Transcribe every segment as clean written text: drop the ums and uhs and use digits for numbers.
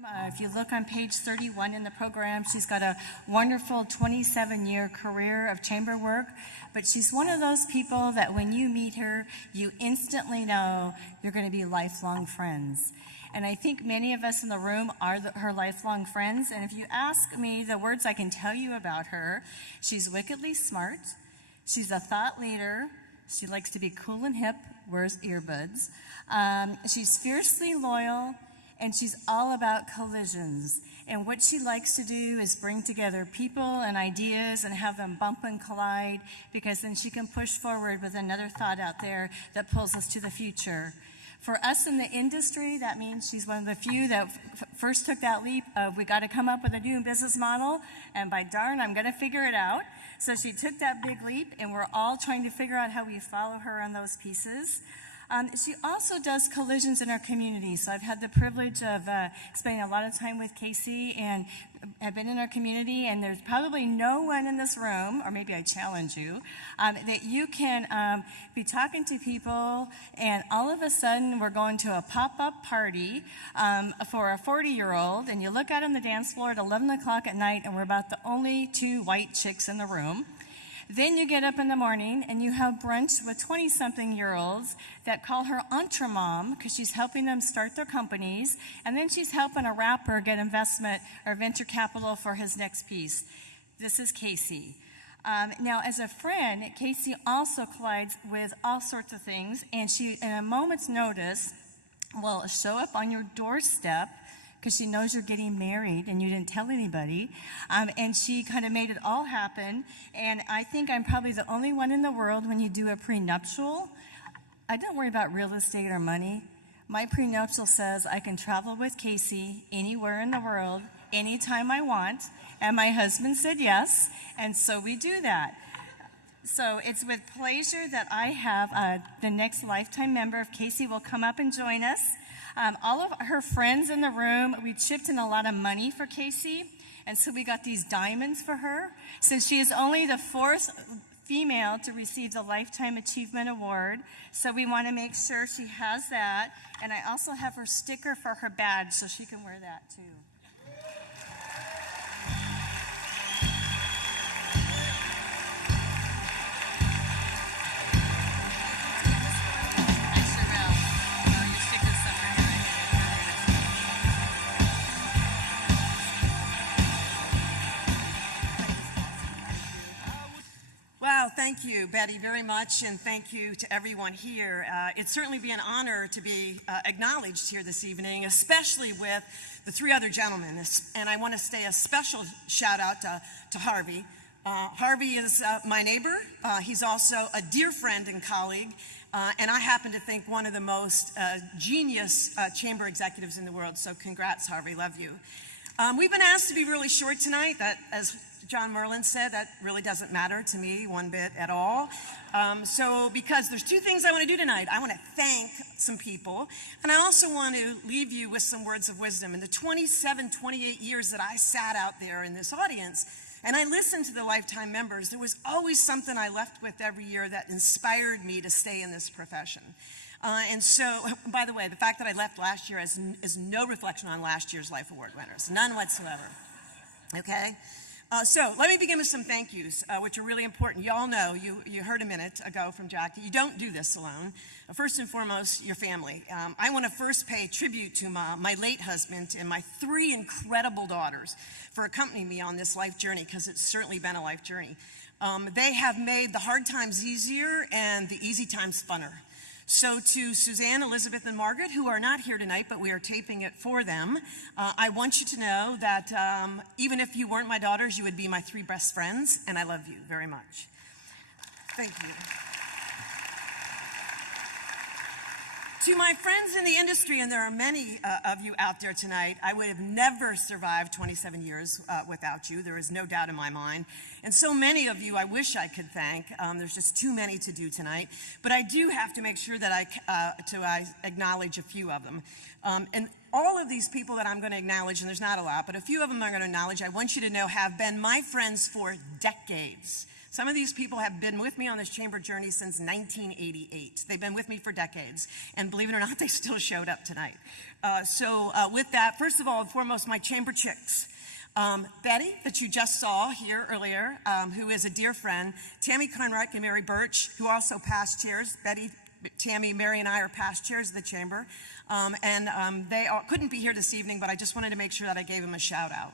If you look on page 31 in the program, she's got a wonderful 27-year career of chamber work, but she's one of those people that when you meet her, you instantly know you're going to be lifelong friends. And I think many of us in the room are her lifelong friends, and if you ask me the words I can tell you about her, she's wickedly smart, she's a thought leader, she likes to be cool and hip, wears earbuds, she's fiercely loyal, and she's all about collisions. And what she likes to do is bring together people and ideas and have them bump and collide, because then she can push forward with another thought out there that pulls us to the future. For us in the industry, that means she's one of the few that first took that leap of, we got to come up with a new business model, and by darn, I'm going to figure it out. So she took that big leap, and we're all trying to figure out how we follow her on those pieces. She also does collisions in our community. So I've had the privilege of spending a lot of time with Casey, and I've been in our community, and there's probably no one in this room, or maybe I challenge you, that you can be talking to people, and all of a sudden we're going to a pop-up party for a 40-year-old, and you look out on the dance floor at 11 o'clock at night, and we're about the only two white chicks in the room. Then you get up in the morning and you have brunch with 20-something-year-olds that call her Entre-Mom because she's helping them start their companies, and then she's helping a rapper get investment or venture capital for his next piece. This is Casey. Now, as a friend, Casey also collides with all sorts of things, and she, in a moment's notice, will show up on your doorstep because she knows you're getting married and you didn't tell anybody. And she kind of made it all happen. And I think I'm probably the only one in the world when you do a prenuptial. I don't worry about real estate or money. My prenuptial says I can travel with Casey anywhere in the world, anytime I want. And my husband said yes, and so we do that. So it's with pleasure that I have the next lifetime member of Casey will come up and join us. All of her friends in the room, we chipped in a lot of money for Casey, and so we got these diamonds for her. Since she is only the fourth female to receive the Lifetime Achievement Award, so we want to make sure she has that. And I also have her sticker for her badge, so she can wear that too. Wow, thank you, Betty, very much, and thank you to everyone here. It'd certainly be an honor to be acknowledged here this evening, especially with the three other gentlemen. And I want to say a special shout out to Harvey. Harvey is my neighbor. He's also a dear friend and colleague, and I happen to think one of the most genius chamber executives in the world. So congrats, Harvey, love you. We've been asked to be really short tonight. That, as John Merlin said, that really doesn't matter to me one bit at all. So because there's two things I want to do tonight. I want to thank some people, and I also want to leave you with some words of wisdom. In the 27, 28 years that I sat out there in this audience, and I listened to the lifetime members, there was always something I left with every year that inspired me to stay in this profession. And so, by the way, the fact that I left last year is no reflection on last year's Life Award winners, none whatsoever, okay? So let me begin with some thank yous, which are really important. You all know, you heard a minute ago from Jack, that you don't do this alone. First and foremost, your family. I want to first pay tribute to my late husband and my three incredible daughters for accompanying me on this life journey, because it's certainly been a life journey. They have made the hard times easier and the easy times funner. So to Suzanne, Elizabeth, and Margaret, who are not here tonight, but we are taping it for them, I want you to know that even if you weren't my daughters, you would be my three best friends, and I love you very much. Thank you. To my friends in the industry, and there are many of you out there tonight, I would have never survived 27 years without you. There is no doubt in my mind. And so many of you I wish I could thank. There's just too many to do tonight. But I do have to make sure that I acknowledge a few of them. And all of these people that I'm going to acknowledge, and there's not a lot, but a few of them I'm going to acknowledge, I want you to know have been my friends for decades. Some of these people have been with me on this chamber journey since 1988. They've been with me for decades, and believe it or not, they still showed up tonight. With that, first of all and foremost, my chamber chicks. Betty, that you just saw here earlier, who is a dear friend, Tammy Conrick and Mary Birch, who also past chairs. Betty, Tammy, Mary, and I are past chairs of the chamber, they couldn't be here this evening, but I just wanted to make sure that I gave them a shout out.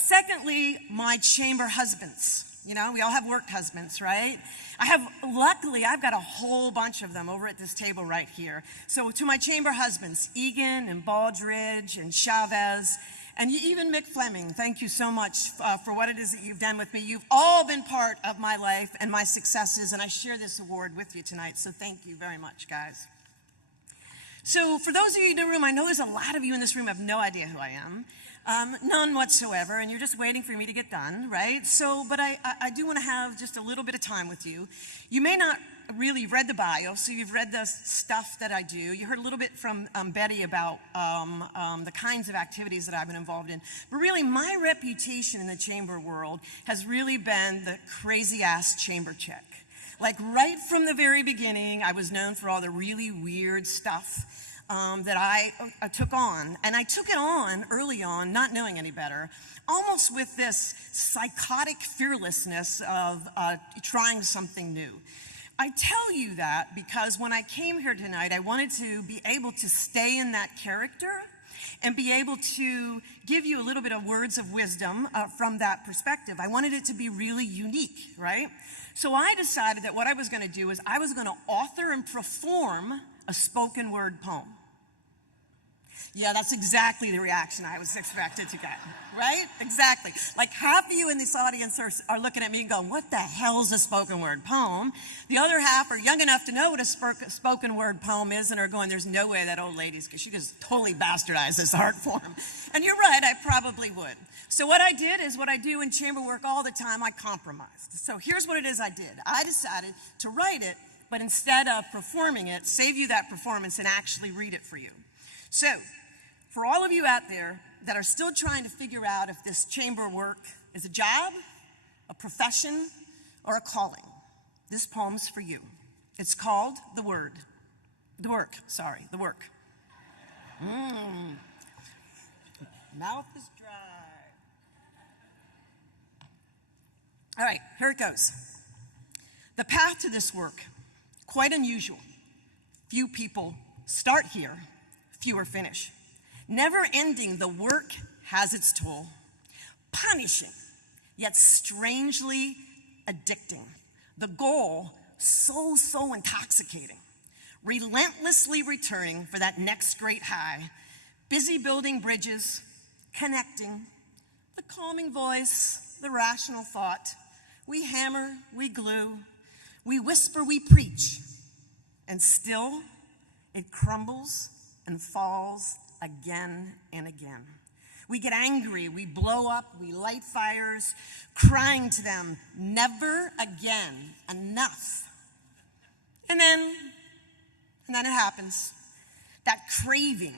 Secondly, my chamber husbands. You know, we all have work husbands, right? Luckily, I've got a whole bunch of them over at this table right here. So to my chamber husbands, Egan and Baldridge and Chavez, and even Mick Fleming, thank you so much for what it is that you've done with me. You've all been part of my life and my successes, and I share this award with you tonight, so thank you very much, guys. So for those of you in the room, I know there's a lot of you in this room have no idea who I am. None whatsoever, and you're just waiting for me to get done, right? But I do want to have just a little bit of time with you. You may not really read the bio, so you've read the stuff that I do. You heard a little bit from Betty about the kinds of activities that I've been involved in. But really, my reputation in the chamber world has really been the crazy-ass chamber chick. Like right from the very beginning, I was known for all the really weird stuff that I took on. And I took it on early on, not knowing any better, almost with this psychotic fearlessness of trying something new. I tell you that because when I came here tonight, I wanted to be able to stay in that character and be able to give you a little bit of words of wisdom from that perspective. I wanted it to be really unique, right? So I decided that what I was going to do is I was going to author and perform a spoken word poem. Yeah, that's exactly the reaction I was expected to get, right? Exactly. Like half of you in this audience are looking at me and going, what the hell's a spoken word poem? The other half are young enough to know what a spoken word poem is and are going, there's no way that old lady's, because she just totally bastardized this art form. And you're right, I probably would. So what I did is what I do in chamber work all the time, I compromised. So here's what it is I did. I decided to write it, but instead of performing it, save you that performance and actually read it for you. So, for all of you out there that are still trying to figure out if this chamber work is a job, a profession, or a calling, this poem's for you. It's called The Work. Mouth is dry. All right, here it goes. The path to this work, quite unusual. Few people start here, fewer finish. Never ending, the work has its toll. Punishing, yet strangely addicting. The goal, so intoxicating. Relentlessly returning for that next great high. Busy building bridges, connecting. The calming voice, the rational thought. We hammer, we glue. We whisper, we preach. And still, it crumbles and falls again and again. We get angry, we blow up, we light fires, crying to them, never again, enough. And then it happens. That craving,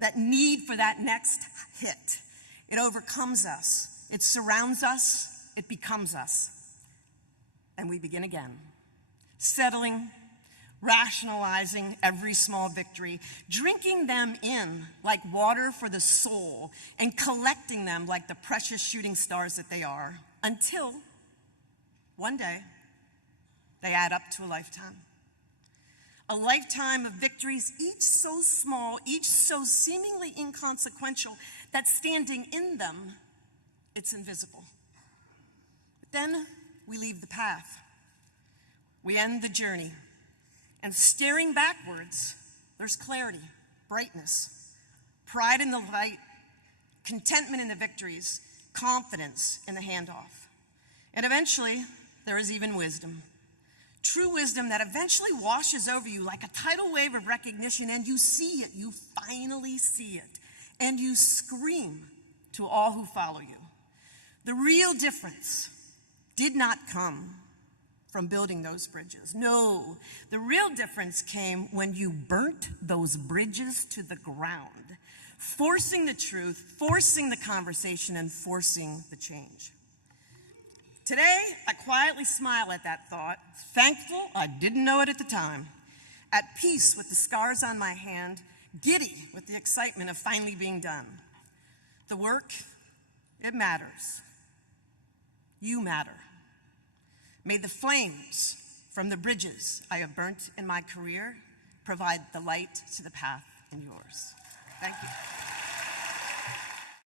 that need for that next hit, it overcomes us, it surrounds us, it becomes us. And we begin again, settling, rationalizing every small victory, drinking them in like water for the soul, and collecting them like the precious shooting stars that they are, until one day they add up to a lifetime. A lifetime of victories, each so small, each so seemingly inconsequential, that standing in them, it's invisible. But then we leave the path. We end the journey. And staring backwards, there's clarity, brightness, pride in the light, contentment in the victories, confidence in the handoff. And eventually, there is even wisdom. True wisdom that eventually washes over you like a tidal wave of recognition, and you see it, you finally see it, and you scream to all who follow you. The real difference did not come from building those bridges. No, the real difference came when you burnt those bridges to the ground, forcing the truth, forcing the conversation, and forcing the change. Today, I quietly smile at that thought, thankful I didn't know it at the time, at peace with the scars on my hand, giddy with the excitement of finally being done. The work, it matters. You matter. May the flames from the bridges I have burnt in my career provide the light to the path in yours. Thank you.